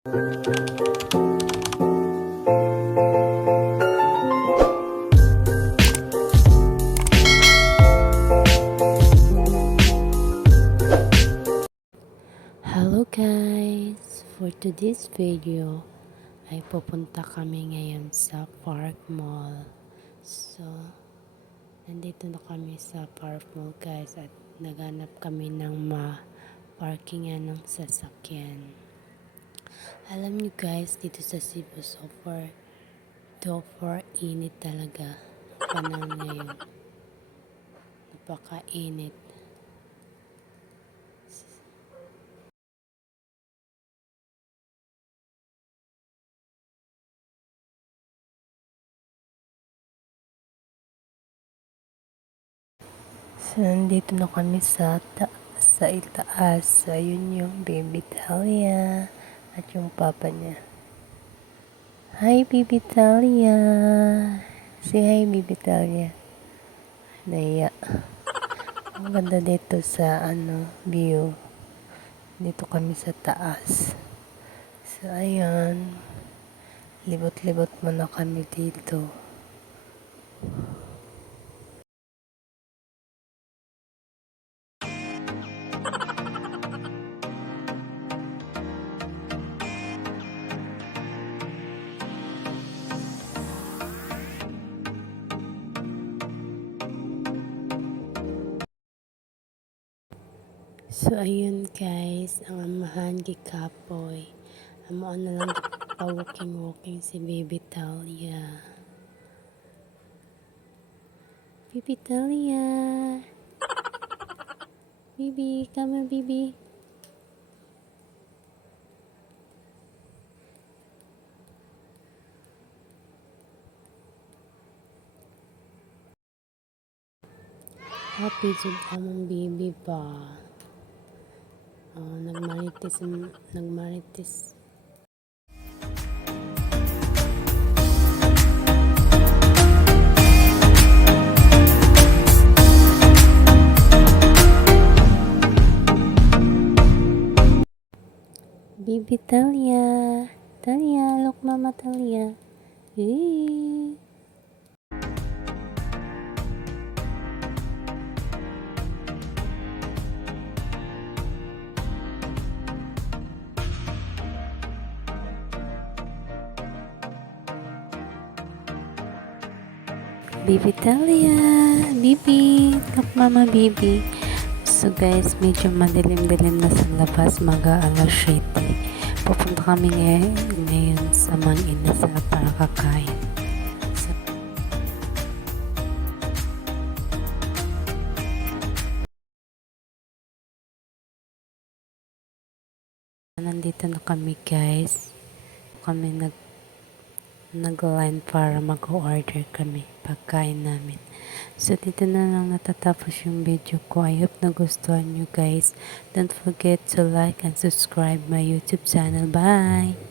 Hello guys! For today's video ay pupunta kami ngayon sa Park Mall. So, nandito na kami sa Park Mall guys at naghanap kami ng ma-parkingan ng sasakyan. Alam niyo guys, dito sa Cebu super init talaga panahon ngayon. Napaka-init. So, nandito na kami sa itaas. So, ayun yung baby Talia at yung papa niya. Hi, baby Talia! Say hi, baby Talia. Naiya. Ang ganda dito sa view. Dito kami sa taas. So, ayun. Libot-libot muna kami dito. So, ayun guys, ang amahan gikapoy. Amoan na lang pa-walking si baby Talia. Baby Talia! Baby, come here, baby. Happy jud among baby pa. Nagmarites. Baby Talia. Talia, look mama Talia. Hey. Baby Talia, Bibi, look mama Bibi. So guys, medyo madilim-dilim na sa labas, mag-aalas 7. Pupunta kami ngayon sa Mang Inasal para kakain. So, nandito na kami guys. Kami nag-line para mag-order kami pagkain namin. So, dito na lang natatapos yung video ko. I hope nagustuhan nyo guys. Don't forget to like and subscribe my YouTube channel. Bye!